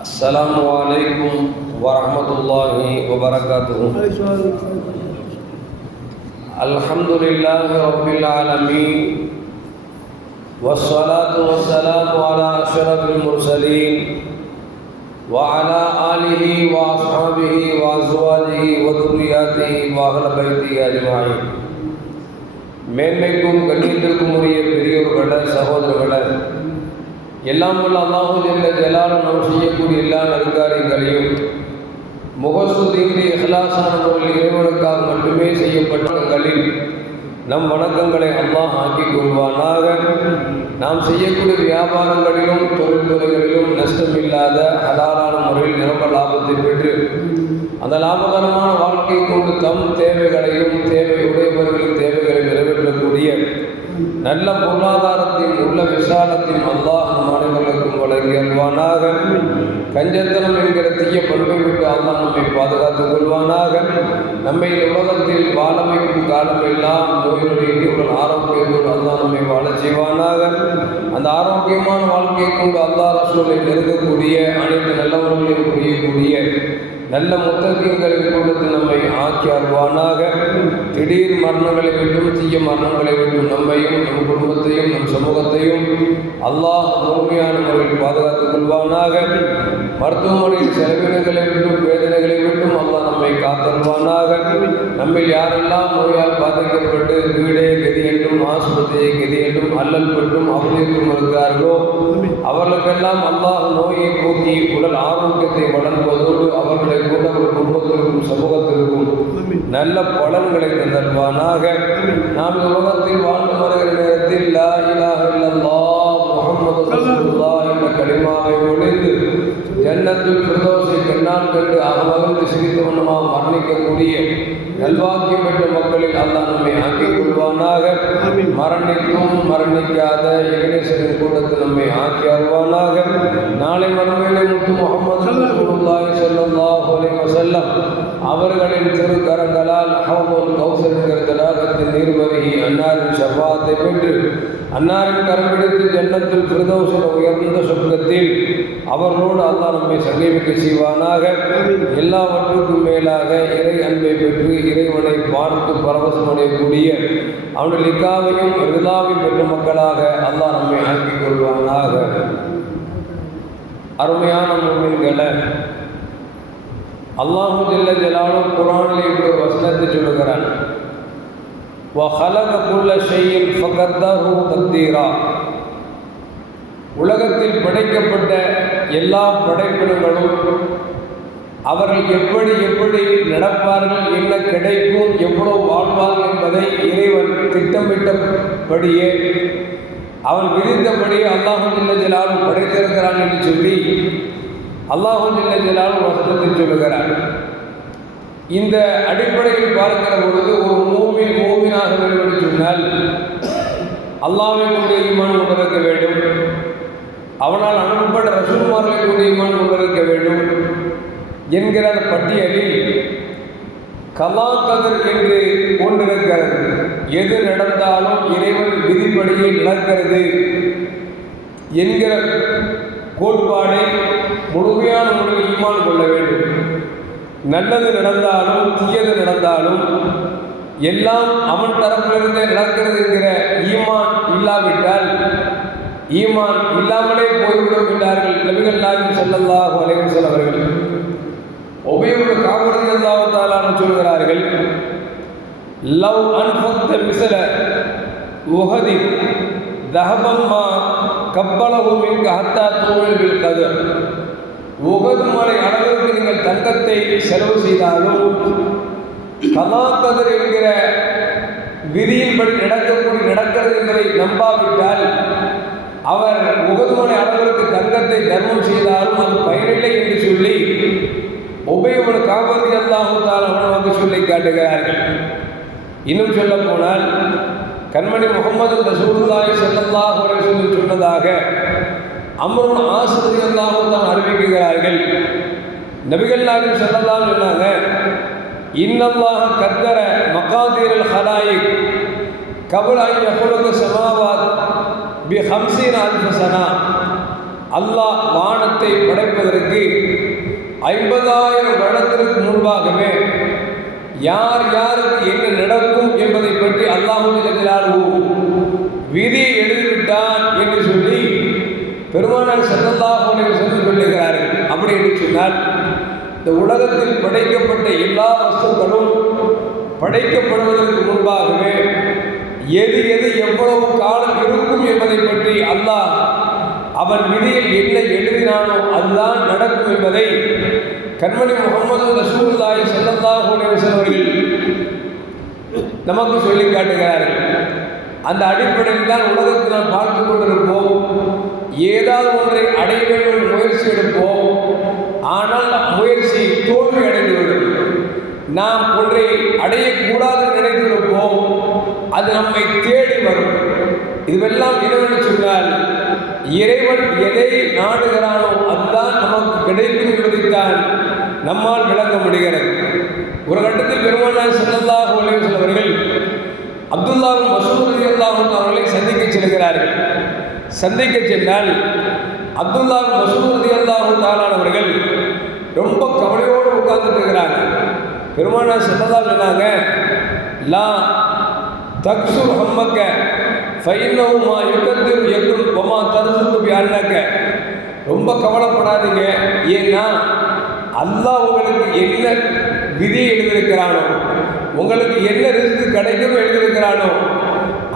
السلام عليكم ورحمة الله وبركاته الحمد لله رب العالمين والصلاة والسلام على أشرف المرسلين وعلى آله وأصحابه وأزواجه وذرياته وأهل بيته أجمعين மேன்மைக்கும் கண்ணியத்திற்கும் உரிய பெரியோர்கள சகோதரர்கள எல்லாம் உள்ள அல்லாஹு ஜெல்ல ஜலாலும் நாம் செய்யக்கூடிய எல்லா நற்காரியங்களையும் முகசுதியுடைய இஹ்லாசான பொருள் இறைவனுக்காக மட்டுமே செய்யப்பட்டவர்களில் நம் வணக்கங்களை அல்லாஹ் ஆக்கிக் கொள்வானாக. நாம் செய்யக்கூடிய வியாபாரங்களிலும் தொழில்துறைகளிலும் நஷ்டமில்லாத அதாரான முறையில் நிரம்ப லாபத்தை பெற்று அந்த லாபகரமான வாழ்க்கையை கொண்டு தம் தேவைகளையும் தேவை உடையவர்களின் தேவைகளை நிறைவேற்றக்கூடிய நல்ல பொருளாதாரத்தின் உள்ள விசாலத்தின் அல்லாஹ் நம் அனைவருக்கும் வழங்கி அல்வானாக கஞ்சத்தனம் என்கிற தீய பண்பை விட்டு அல்லாஹ் நம்மை பாதுகாத்துக் கொள்வானாக. நம்மை உலகத்தில் வாழ வைக்கும் காலமெல்லாம் நோயினுடைய உடன் ஆரோக்கியத்தோடு அல்லாஹ் நம்மை வாழச் செய்வானாக. அந்த ஆரோக்கியமான வாழ்க்கையை கொண்டு அல்லாஹ் ரசூலை நெருங்கக்கூடிய அனைத்து நல்லவர்களையும் புரியக்கூடிய நல்ல முத்தகங்களின் கூட்டத்தில் நம்மை ஆக்கி அருவானாக திடீர் மரணங்களை விட்டும் தீய மரணங்களை விட்டும் நம்மையும் நம் குடும்பத்தையும் நம் சமூகத்தையும் அல்லாஹ் முழுமையான முறையில் பாதுகாத்துக் கொள்வானாக. மருத்துவமனையில் செலவினங்களை விட்டும் வேதனைகளை விட்டும் அல்லாஹ் நம்மை காத்தருவானாக. நம்மில் யாரெல்லாம் நோயால் பாதிக்கப்பட்டு வீடே கதி என்றும் ஆஸ்பத்திரியை கதி என்றும் அல்லல் பெற்றும் அவதிக்கும் இருக்கிறார்களோ அவர்களுக்கெல்லாம் அல்லாஹ் நோயை போக்கி உடல் ஆரோக்கியத்தை வழங்குவதோடு அவர்களை கூட ஒரு குடும்பத்திற்கும் சமூகத்திற்கும் நல்ல பலன்களை தந்தருவானாக. நாம் உலகத்தில் வாழ்ந்து வருகிற நேரத்தில் லா இலாஹ இல்லல்லாஹ் முஹம்மது ரசூலுல்லாஹ் என்ற கலிமாவை ஒழிந்து ஜன்னத்துல் ஃபிர்தௌஸை கண்ணால் கண்டு அகமகிழ்ந்து சிரித்த வண்ணமாக மரணிக்கக்கூடிய நல்வாக்கியம் பெற்ற மக்களில் அல்லாஹ் நம்மை ஆக்கிக் கொள்வானாக. மரணிக்கும் மரணிக்காத இகணேசரின் கூட்டத்தில் நம்மை ஆக்கி அருவானாக நாளை மறுமையிலே முத்து முகமது ரசூலுல்லாஹி ஸல்லல்லாஹு அலைஹி வஸல்லம் அவர்களின் திருக்கரங்களால் ஹவுல் கௌசர் என்கிற தடாகத்தின் நீர்வருகி அன்னாரின் ஷஃபாத்தை பெற்று அன்னாரின் கரம் பிடித்து ஜன்னத்தில் பிரதோஷன உயர்ந்த சொர்க்கத்தில் அவர்களோடு அல்லாஹ் நம்மை சங்கீபிக்க செய்வானாக. எல்லாவற்றுக்கும் மேலாக இறை அன்பை பெற்று இறைவனை பார்த்து பரவசமடையக்கூடிய அவனுடைய லிக்காவையும் ரிதாவையும் பெற்ற மக்களாக அல்லாஹ் நம்மை ஆக்கிக் கொள்வானாக. அருமையான மூமின்களை அல்லாஹு ஜல்ல ஜலாலும் குரானில் இப்படி வசனத்தை சொல்லுகிறான். வஹலகுல்ல ஷெய்யில் ஃபகத்தஹு தந்தீரா உலகத்தில் படைக்கப்பட்ட எல்லா படைப்பினங்களும் அவர்கள் எப்படி எப்படி நடப்பார்கள் என்ன கிடைக்கும் எவ்வளோ வாழ்வார்கள் என்பதை இறைவன் திட்டமிட்டபடியே அவன் விதித்தபடியே அல்லாஹு ஜல்லாலும் படைத்திருக்கிறான் என்று சொல்லி அல்லாஹு ஜல்ல ஜலாலும் வசனத்தில் சொல்லுகிறார். இந்த அடிப்படையில் பார்க்கிற பொழுது ஒரு மூவின் மூவினாக வேண்டும் சொன்னால் அல்லாவை கொண்டு ஈமான் கொண்டிருக்க வேண்டும். அவனால் அனுப்பப்பட்ட ரசூல்மார்களை கொண்டு ஈமான் கொண்டிருக்க வேண்டும் என்கிற அந்த பட்டியலில் கதர் என்று கொண்டிருக்கிறது எது நடந்தாலும் இறைவன் விதிப்படியே நடக்கிறது என்கிற கோட்பாடை முழுமையான முறையில் ஈமான் கொள்ள வேண்டும். நல்லது நடந்தாலும் தீயது நடந்தாலும் எல்லாம் அவன் தரப்பிலிருந்தே நடக்கிறது என்கிற ஈமான் இல்லாவிட்டால் ஈமான் இல்லாமலே போய்விடும் என்றார்கள் நபிகள் நாயகம் செல்லல்லாஹு அலைவசல் அவர்கள். உபயோக காவலர்கள் அல்லாஹாலான்னு சொல்கிறார்கள் லவ் அன்ஃபக்த மிசல உஹதி தஹபம்மா கப்பலகும் இங்கு ஹத்தா தூவல் வில் உகது மலை அளவிற்கு நீங்கள் தங்கத்தை செலவு செய்தாலும் கலாக்கதர் என்கிற விதியின்படி நடக்கக்கூடிய நடக்கிறது என்பதை நம்பாவிட்டால் அவர் முகதுமனை அளவிற்கு தங்கத்தை தர்மம் செய்தாலும் அது பயனில்லை என்று சொல்லி உபயோக காபதி அல்லாஹால் அவன் வந்து சொல்லி காட்டுகிறார்கள். இன்னும் சொல்ல போனால் கண்மணி முகமது ரசூலுல்லாஹி ஸல்லல்லாஹு அலைஹி வஸல்லம் சொன்னதாக அம்ருன் ஆசிரியர் தான் அறிவிக்கிறார்கள். நபிகள் நாயகம் ஸல்லல்லாஹு சொன்னாங்க இன்னல்லாஹ கத்தர மகாதீரல் ஹலாயிக் கபலாய் ஐ யஹுலுக சமாவாத் பி ஹம்சீன் அல்ஃப சனா. அல்லாஹ் வானத்தை படைப்பதற்கு ஐம்பதாயிரம் வருடத்திற்கு முன்பாகவே யார் யாருக்கு என்ன நடக்கும் என்பதை பற்றி அல்லாஹு விதி எழுதிவிட்டான் என்று சொல்லி பெருமானார் செல்லல்லாஹ் சொல்லி சொல்லுகிறார்கள். அப்படி என்று சொன்னால் இந்த உலகத்தில் படைக்கப்பட்ட எல்லா வஸ்துக்களும் படைக்கப்படுவதற்கு முன்பாகவே எது எது எவ்வளவு காலம் இருக்கும் என்பதை பற்றி அல்லாஹ் அவன் விதியில் என்ன எழுதினானோ அதுதான் நடக்கும் என்பதை கண்மணி முகமது ரசூல்லாய் செல்லல்லாஹ் அவர்கள் நமக்கு சொல்லி காட்டுகிறார்கள். அந்த அடிப்படையில் தான் உலகத்தில் நாம் பார்த்து கொண்டிருப்போம். ஏதாவது ஒன்றை அடைய வேண்டும் முயற்சி எடுப்போம். ஆனால் முயற்சி தோல்வி அடைந்துவிடும். நாம் ஒன்றை அடையக்கூடாது நினைத்திருப்போம். அது நம்மை தேடி வரும். இதுவெல்லாம் என்னவென்று சொன்னால் இறைவன் எதை நாடுகிறானோ அதுதான் நமக்கு கிடைக்கும் என்பதைத்தான் நம்மால் விளங்க முடிகிறது. ஒரு கட்டத்தில் பெருமானார் செல்லல்லாஹ் உலகம் அவர்கள் அப்துல்லாவும் மசூத் அல்லாஹும் அவர்களை சந்திக்க செல்கிறார்கள். சந்திக்க சென்றால் அப்துல்லா மசூத் அல்லாஹு தாலானவர்கள் ரொம்ப கவலையோடு உட்கார்ந்துட்டு இருக்கிறாங்க. பெருமானார் செல்லல்லா சொன்னாங்க லா தக்சு ஹம்மக்க ஃபைனவுமா யுகத்தில் எக்கும் ஒமா தருசுக்கு அண்ணக்க ரொம்ப கவலைப்படாதீங்க. ஏன்னா அல்லாஹ் உங்களுக்கு என்ன விதி எழுதியிருக்கிறானோ உங்களுக்கு என்ன ரிஸ்க்கு கிடைக்கும் எழுதியிருக்கிறானோ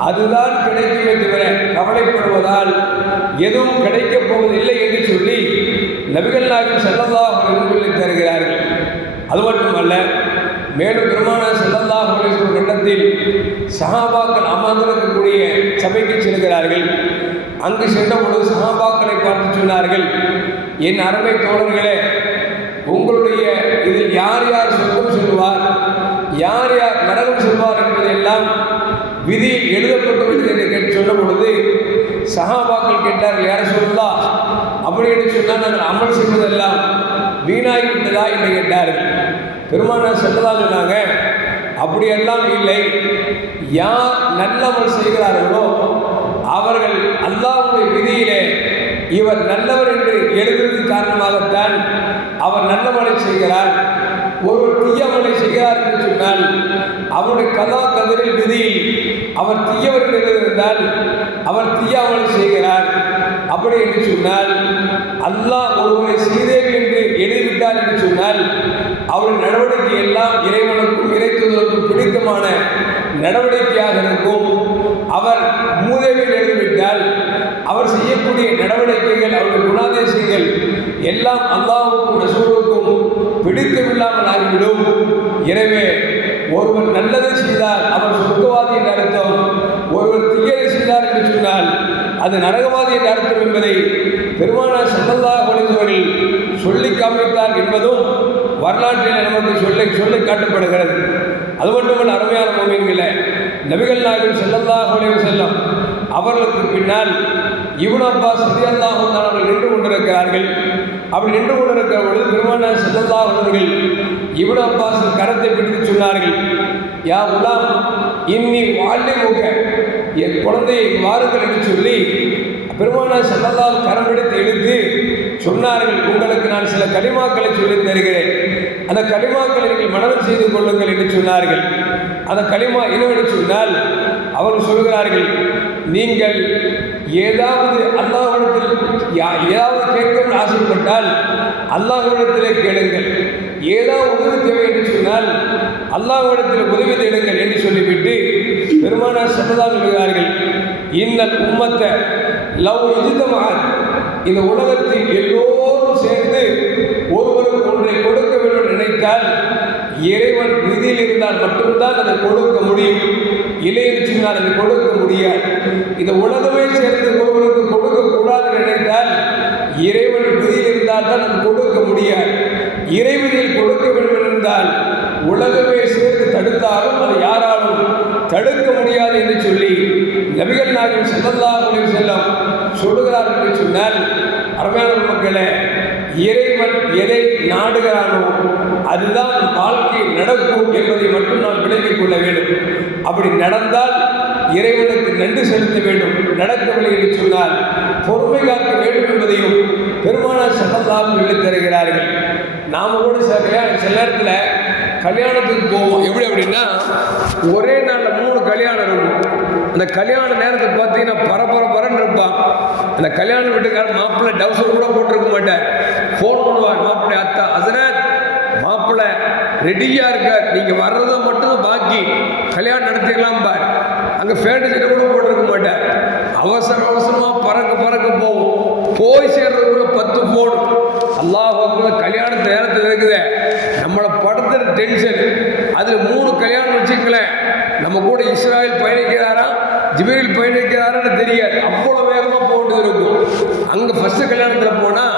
அதுதான் கிடைக்குமே தவிர கவலைப்படுவதால் எதுவும் கிடைக்கப் போவதில்லை என்று சொல்லி நபிகள் நாயகம் செல்லல்லாஹ் சொல்லி தருகிறார்கள். அது மட்டுமல்ல மேலும் பெருமான செல்லல்லாஹ் கண்டத்தில் சஹாபாக்கள் அமர்ந்திருக்கக்கூடிய சபைக்கு செல்கிறார்கள். அங்கு சென்ற பொழுது சஹாபாக்களை பார்த்து சொன்னார்கள் என் அருமை தோழர்களே உங்களுடைய இதில் யார் யார் சொர்க்கம் சொல்லுவார் யார் யார் நரகம் செல்வார் என்பதெல்லாம் விதியில் எழுதப்பட்டுள்ளது என்று கேட்டு சொன்ன பொழுது சகாபாக்கள் கேட்டார்கள் யாரை சொல்லா அப்படி என்று சொன்னால் நாங்கள் அமல் செய்வதெல்லாம் வீணாகிவிட்டதா? என்று கேட்டார்கள். பெருமானார் செல்லதா சொன்னாங்க அப்படியெல்லாம் இல்லை. யார் நல்லவர் செய்கிறார்களோ அவர்கள் அல்லாவுடைய விதியிலே இவர் நல்லவர் என்று எழுதுவது காரணமாகத்தான் அவர் நல்லவனை செய்கிறார். ஒரு தீயவனை செய்கிறார் என்று சொன்னால் அவருடைய கதா கதிரில் விதியில் அவர் தீயவர் என்று எழுதியிருந்தால் அவர் தீயாவனை செய்கிறார். அப்படி என்று சொன்னால் அல்லாஹ் ஒருவரை ஸ்ரீதேவி என்று எழுதிவிட்டார் என்று சொன்னால் அவருடைய நடவடிக்கை எல்லாம் இறைவனுக்கும் இறைத்துவதற்கும் பிடித்தமான நடவடிக்கையாக இருக்கும். அவர் மூதேவியில் எழுதிவிட்டால் அவர் செய்யக்கூடிய நடவடிக்கைகள் அவருடைய குணாதேசங்கள் எல்லாம் அல்லாவுக்கும் ரசூலுக்கும் பிடித்தமில்லாமல் ஆகிவிடும். எனவே ஒருவர் நல்லதை செய்தால் அவர் சொர்க்கவாதி என்று அர்த்தம். ஒருவர் தீயதை செய்தார் என்று சொன்னால் அது நரகவாதி என்று அர்த்தம் என்பதை பெருமானார் சல்லல்லாஹ் அலைவர்கள் சொல்லி காமித்தார் என்பதும் வரலாற்றில் நமக்கு சொல்லி சொல்லி காட்டப்படுகிறது. அது மட்டுமல்ல அருமையான மோமியங்களே நபிகள் நாயகம் செல்லல்லாஹ் அலைவு செல்லம் அவர்களுக்கு பின்னால் இவன் அப்பாஸ் சதியல்லாஹும் அவர்கள் நின்று கொண்டிருக்கிறார்கள். அப்படி நின்று கொண்டிருக்கிற பொழுது பெருமான செல்லல்லாஹ் அவர்கள் இவன் அப்பாஸ் கரத்தை பிடித்து சொன்னார்கள் யா உலாம் இன்னி வாழ்க்கை மூக்க என் குழந்தையை வாருங்கள் என்று சொல்லி பெருமான செல்லல்லால் கரம் எடுத்து இழுத்து சொன்னார்கள் உங்களுக்கு நான் சில களிமாக்களை சொல்லி தருகிறேன். அந்த களிமாக்களை நீங்கள் மனநம் செய்து கொள்ளுங்கள் என்று சொன்னார்கள். அந்த களிமா என்னவென்று சொன்னால் அவர்கள் சொல்கிறார்கள் நீங்கள் ஏதாவது அல்லாஹிடத்தில் ஏதாவது கேட்கணும்னு ஆசைப்பட்டால் அல்லாஹிடத்திலே கேளுங்கள். ஏதாவது உதவி தேவை என்று சொன்னால் அல்லாஹிடத்தில் உதவி தேடுங்கள் என்று சொல்லிவிட்டு பெருமானார் சட்டதா சொல்கிறார்கள் இன்னல் உம்மத்தை லவ் இஜிதமாக இந்த உலகத்தில் எல்லோரும் என்றால் இறைவன் விதியில் இருந்தால் மட்டும்தான் அதை கொடுக்க முடியும். இல்லை என்று சொன்னால் அதை கொடுக்க முடியாது. இந்த உலகமே சேர்ந்து ஒருவருக்கு கொடுக்கக்கூடாது நினைத்தால் இறைவன் விதியில் இருந்தால் தான் அது கொடுக்க முடியாது. இறைவனில் கொடுக்க வேண்டும் என்றால் உலகமே சேர்ந்து தடுத்தாலும் அதை யாராலும் தடுக்க முடியாது என்று சொல்லி நபிகள் நாயகம் செல்லல்லா செல்லம் சொல்லுகிறார் என்று சொன்னால் அருமையான மக்களே இறைவன் எதை நாடுகிறானோ அதுதான் வாழ்க்கை நடக்கும் என்பதை மட்டும் நாம் விளங்கிக் கொள்ள வேண்டும். அப்படி நடந்தால் இறைவனுக்கு நன்றி செலுத்த வேண்டும். நடக்கவில்லை என்று சொன்னால் பொறுமை காக்க வேண்டும் என்பதையும் பெருமானார் சல்லல்லாஹு சொல்லித் தருகிறார்கள். நாம கூட சில கல்யாணம் சில நேரத்தில் கல்யாணத்துக்கு போவோம். எப்படி அப்படின்னா ஒரே நாளில் மூணு கல்யாணம் இருக்கும். அந்த கல்யாண நேரத்தை பார்த்தீங்கன்னா பரபர பரன்னு இருப்பான். அந்த கல்யாண வீட்டுக்காரன் மாப்பிள்ளை டவுசர் கூட போட்டிருக்க மாட்டார். ஃபோன் பண்ணுவார் மாப்பிள்ளை அத்தா. அதனால் மாப்பிள்ளை ரெடியாக இருக்கார் நீங்கள் வர்றதை மட்டும் பாக்கி. கல்யாணம் நடத்திடலாம் பார். அங்கே ஃபேண்ட் சட்டை கூட போட்டிருக்க மாட்டேன் அவசர அவசரமாக பறக்க பறக்க போவோம் போய் சேர்றதுக்குள்ள பத்து ஃபோன் அல்லாஹ் அக்பர் கல்யாண நேரத்தில் இருக்குதே நம்மளை படுத்துற டென்ஷன் அதில் மூணு கல்யாணம் வச்சுக்கலேன் நம்ம கூட இஸ்ராயல் பயணிக்கிறாரா ஜிபிரில் பயணிக்கிறாரான்னு தெரியாது அவ்வளோ வேகமாக போட்டு இருக்கும் அங்கே ஃபஸ்ட்டு கல்யாணத்தில் போனால்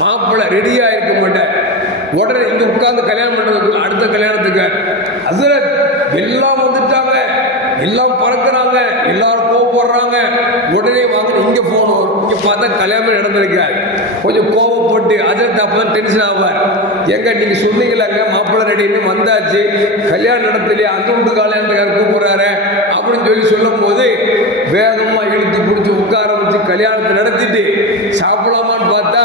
மாப்பிள்ளை ரெடியாக இருக்க மாட்டேன் உட்காந்து கல்யாணம் பண்ணுறதுக்குள்ள அடுத்த கல்யாணத்துக்கு. அசுரத் எல்லாம் வந்துட்டாங்க. எல்லாம் பறக்குறாங்க. எல்லாரும் கோவப்படுறாங்க. உடனே வாங்க இங்கே போகணும் வரும். இங்கே பார்த்தா கல்யாணம் நடந்திருக்க. கொஞ்சம் கோவப்பட்டு அதை அப்போ தான் டென்ஷன் ஆவார் எங்க நீங்கள் சொன்னீங்களாங்க மாப்பிள்ளை ரெடின்னு வந்தாச்சு. கல்யாணம் நடத்தலையே. அந்த வீட்டு கல்யாணத்துக்கார கூப்பிட்றாரு. அப்படின்னு சொல்லி சொல்லும் போது வேகமாக இழுத்து பிடிச்சி உட்கார வச்சு கல்யாணத்தை நடத்திட்டு சாப்பிடலாமான்னு பார்த்தா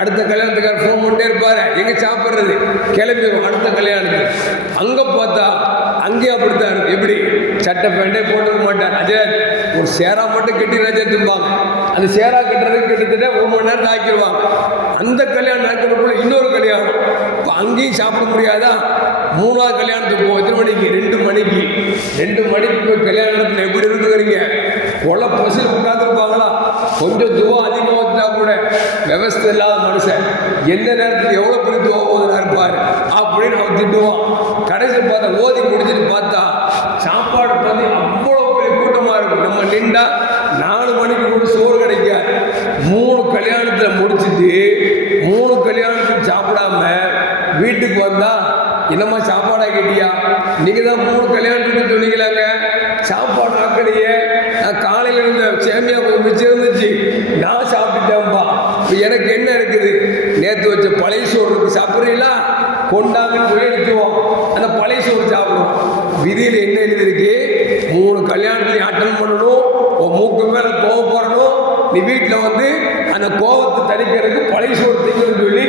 அடுத்த கல்யாணத்துக்கார ஃபோன் பண்ணிட்டே இருப்பாரு. எங்க சாப்பிட்றது? கிளம்பிடும் அடுத்த கல்யாணத்துக்கு. அங்க பார்த்தா அங்கேயே அப்படித்தான் இருக்கு எப்படி? சட்டை பேண்டே போட்டுக்க மாட்டார். அஜய் ஒரு சேரா மட்டும் கெட்டி ராஜா ரஜத்தும்பாங்க அந்த சேரா கட்டுறதுக்கு கிட்டத்தட்ட ஒரு மணி நேரம் ஆக்கிடுவாங்க. அந்த கல்யாணம் நடக்கிறதுக்குள்ள இன்னொரு கல்யாணம். இப்போ அங்கேயும் சாப்பிட முடியாதா? மூணாவது கல்யாணத்துக்கு போவோம். எத்தனை மணிக்கு? ரெண்டு மணிக்கு. ரெண்டு மணிக்கு போய் கல்யாணத்தில் எப்படி இருக்குங்கிறீங்க? கொலை பசில் உட்காந்துருப்பாங்களா கொஞ்சம் தூவம் அதிகமாக வச்சுட்டா கூட விவசாய இல்லாத மனுஷன். எந்த நேரத்தில் எவ்வளோ பெரிய துவம் ஓதுனா இருப்பார் அப்படின்னு அவன் திட்டுவான். கடைசி பார்த்தா ஓதி முடிச்சுட்டு பார்த்தா சாப்பாடு பார்த்து அவ்வளோ பெரிய கூட்டமாக இருக்கும். நம்ம நின்றா நாலு மணிக்கு கூட சோறு கிடைக்காது கல்யாணத்தில் முடிச்சிட்டு மூணு கல்யாணத்துக்கு சாப்பிடாம வீட்டுக்கு வந்தா என்னம்மா சாப்பாடா கேட்டியா? நீங்க தான் மூணு கல்யாணத்துக்கு சொன்னீங்களாங்க? சாப்பாடு ஆக்கலையே நான் காலையில் இருந்த சேமியா கொஞ்சம் மிச்சம் இருந்துச்சு நான் சாப்பிட்டேன்பா இப்போ எனக்கு என்ன இருக்குது? நேற்று வச்ச பழைய சோறு இருக்கு சாப்பிட்றீங்களா? கொண்டாங்கன்னு போய் எடுத்துவோம் அந்த பழைய சோறு சாப்பிடுவோம். விதியில் என்ன எழுதியிருக்கு? மூணு கல்யாணத்துலையும் அட்டன் பண்ணணும். உன் மூக்கு மேலே கோவப்படணும் நீ வீட்டில் வந்து அந்த கோவத்தை தணிக்கிறதுக்கு பழைய சோறு திங்கன்னு சொல்லி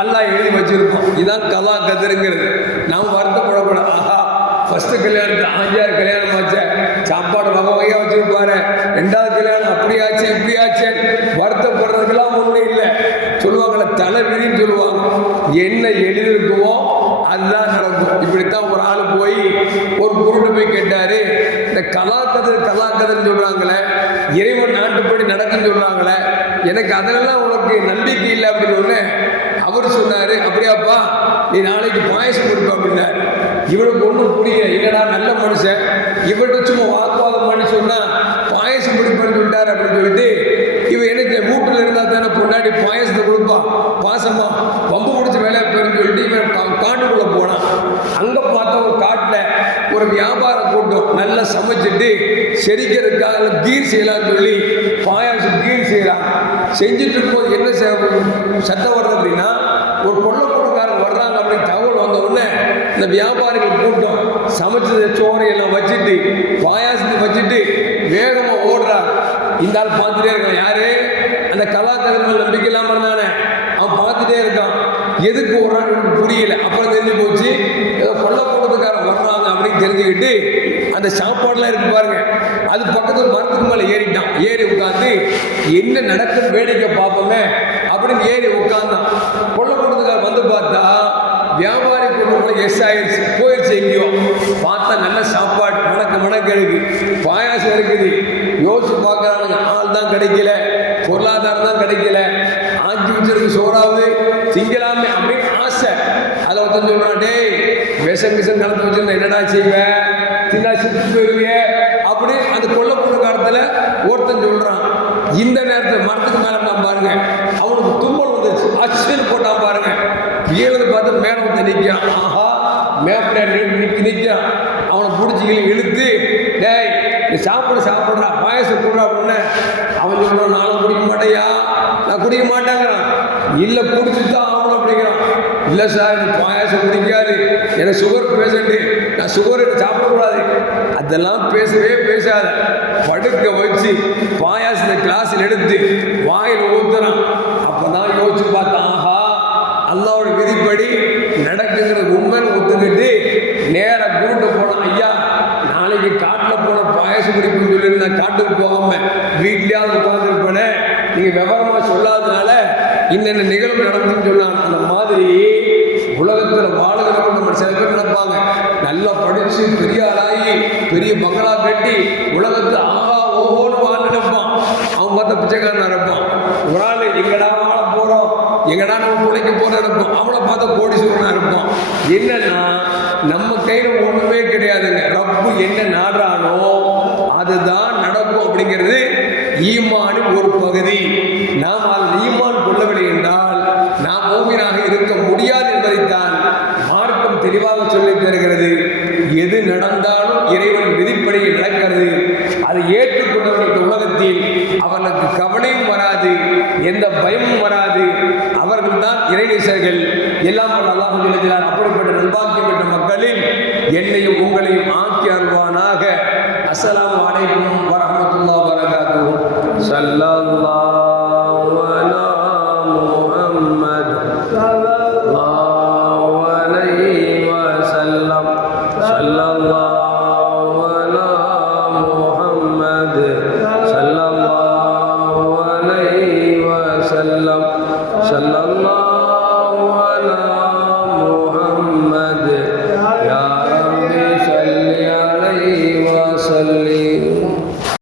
அல்லா எழுதி வச்சிருக்கோம். இதுதான் கலா கதிருங்கிறது. நாம் வருத்தப்படக்கூடாது. ஆஹா ஃபர்ஸ்ட் கல்யாணத்து ஆஞ்சாறு கல்யாணம் ஆச்சு. சாப்பாடு வகை வகையாக வச்சுருப்பாரு. ரெண்டாவது கல்யாணம் அப்படியாச்சு இப்படியாச்சு. வருத்தப்படுறதுக்கெல்லாம் ஒன்றும் இல்லை. சொல்லுவாங்களே தலைவிதின்னு சொல்லுவாங்க. என்ன எழுதிருக்குமோ அதுதான் நடக்கும். இப்படித்தான் ஒரு ஆள் போய் ஒரு குருட்டு போய் கேட்டாரு இந்த கலாக்கதிர் கலாக்கதிர்னு சொல்றாங்களே இறைவன் நாட்டுப்படி நடக்குன்னு சொல்றாங்களே எனக்கு அதெல்லாம் உனக்கு நம்பிக்கை இல்லை அப்படின்னு ஒன்று அவர் சொன்னாரு அப்படியாப்பா நீ நாளைக்கு பாயசம் கொடுப்ப அப்படின்னாரு இவனுக்கு ஒன்றும் புரியல இல்லைடா நல்ல மனுஷன் இவர்கிட்ட சும்மா வாக்குவாதம் பண்ணி சொன்னா பாயசம் கொடுப்பேன்னு சொல்லிட்டாரு அப்படின்னு சொல்லிட்டு இவன் எனக்கு வீட்டில் இருந்தால் தானே பொண்டாடி பாயசத்தை கொடுப்பா. பாசமா பம்பு பிடிச்சி வேலையை போயிருன்னு சொல்லிட்டு இவன் காட்டுக்குள்ளே போனான். அங்கே பார்த்தா ஒரு காட்டில் ஒரு வியாபார கூட்டம் நல்லா சமைச்சிட்டு செரிக்கிறதுக்காக கீர் செய்யலாம்னு சொல்லி பாயாசம் கீர் செய்யலாம் செஞ்சுட்டு இருக்கும்போது என்ன செ- சத்தம் வருது அப்படின்னா ஒரு கொள்ள கூட்டக்காரன் வர்றாங்க அப்படின்னு தகவல் வந்த உடனே இந்த வியாபாரிகள் கூட்டம் சமைச்சது சோறையெல்லாம் வச்சுட்டு பாயாசத்தை வச்சுட்டு வேகமாக ஓடுறாங்க. இந்த ஆள் பார்த்துட்டே இருக்கான். யாரு? அந்த கலாச்சாரம் நம்பிக்கை இல்லாம இருந்தானே. அவன் பார்த்துட்டே இருக்கான். எதுக்கு வர்றான்னு எனக்கு புரியல. அப்புறம் தெரிஞ்சு போச்சு. ஏதோ கொல்ல போடுறதுக்காரன் வர்றாங்க அப்படின்னு தெரிஞ்சுக்கிட்டு அந்த சாப்பாடுலாம் இருக்கு பாருங்க. அது பக்கத்தில் மரத்துக்கு மேலே ஏறிட்டான். ஏறி உட்காந்து என்ன நடக்கும் வேடிக்கை பார்ப்போமே? அப்படின்னு ஏறி உட்காந்தான் கொல்ல போடுறதுக்காரன் வந்து பார்த்தா வியாபாரம் குடும்பம் எஸ் ஆயிடுச்சு. போயிடுச்சு எங்கேயோ. பார்த்தா நல்ல சாப்பாடு மணக்க மணக்க இருக்கு. பாயாசம் இருக்குது. யோசிச்சு பார்க்கறானுங்க ஆள் தான் கிடைக்கல. பொருளாதாரம் தான் கிடைக்கல. ஆஞ்சி வச்சிருக்கு சோறாவது திங்கலாமே அப்படின்னு ஆசை. அதில் ஒருத்தன் சொல்றான் டேய் விஷம் விஷம் கலந்து வச்சிருந்தா என்னடா செய்வேன் தின்னா செத்து போயிருவியே. அப்படி அந்த கொல்லப்புற காலத்தில் ஒருத்தன் சொல்றான் இந்த நேரத்தில் மரத்துக்கு மேலே நான் பாருங்க. அவனுக்கு தும்மல் வந்துச்சு அச்சுன்னு போட்டான் பாருங்க. கீழே பார்த்து மேலே வந்து நிற்கான் ஆஹா மேப்பிட்ட நிற்கி நிற்கான் அவனை பிடிச்சி இழுத்து டேய் நீ சாப்பிட சாப்பிட்றா பாயசம் கொடுறா அப்படின்னு அவன் சொல்கிறான் நானும் குடிக்க மாட்டேயா நான் குடிக்க மாட்டேங்கிறான். இல்லை குடிச்சு தான் ஆகணும் அப்படிங்கிறான். இல்லை சார் எனக்கு பாயாசம் குடிக்காது எனக்கு சுகர் பேஷண்ட்டு நான் சுகர் சாப்பிடக்கூடாது. அதெல்லாம் பேசவே பேசாத. படுக்க வச்சு பாயாசத்தை கிளாஸில் எடுத்து வாயில் ஊத்துறான். அப்பதான் யோசிச்சு பார்த்தான் அல்லாவோட விதிப்படி நடக்குங்கிற உண்மைன்னு ஒத்துக்கிட்டு நேர கூட்டு போனான் ஐயா நாளைக்கு காட்டில் போன பாயாசம் குடிக்கும் சொல்லி நான் காட்டுக்கு போகாம வீட்லயாவது உட்காந்துருப்பேனே நீங்க விவரமா சொல்லாதனால இன்னென்ன நிகழ்வு நடந்துன்னு சொன்னாங்க அந்த மாதிரி உலகத்தில் வாழுகிறவங்க நம்ம சில பேர் நினைப்பாங்க. நல்லா படிச்சு பெரிய ஆளாகி பெரிய மக்களாக கட்டி உலகத்தை ஆஹா ஓஹோன்னு வாழ நினைப்பான் அவன் பார்த்த பிச்சைக்காரனா இருப்பான். ஒரு ஆள் எங்கடா போகிறோம் எங்கடா நம்ம பிழைக்க போகிற இருப்போம். அவனை பார்த்த கோடீஸ்வரனா இருப்போம். என்னன்னா நம்ம கையில ஒன்றுமே கிடையாதுங்க. ரப்பு என்ன நாடுறானோ அதுதான் நடக்கும் அப்படிங்கிறது ஈமானின் ஒரு பகுதி. நாம் அதில் ஈமான் கொள்ளவில்லை என்றால் நாம் மூமினாக இருக்க முடியாது என்பதைத்தான் மார்க்கம் தெளிவாக சொல்லி தருகிறது. எது நடந்தாலும் இறைவன் விதிப்படியில் நடக்கிறது. அதை ஏற்றுக்கொண்டவர்களுக்கு உலகத்தில் அவனுக்கு கவலையும் வராது. எந்த பயமும் வராது. அவர்கள் தான் இறைநேசர்கள் எல்லாம் வல்ல அல்லாஹ் சொல்லுகிறார் அப்படிப்பட்ட நல்வாக்கியம் பெற்ற மக்களில் என்னையும் உங்களையும் ஆக்கி அருவானாக அஸ்லாம் அலைக்கும் வரஹ்மத்துல்லாஹி வபரகாத்துஹு. ஸல்லல்லாஹு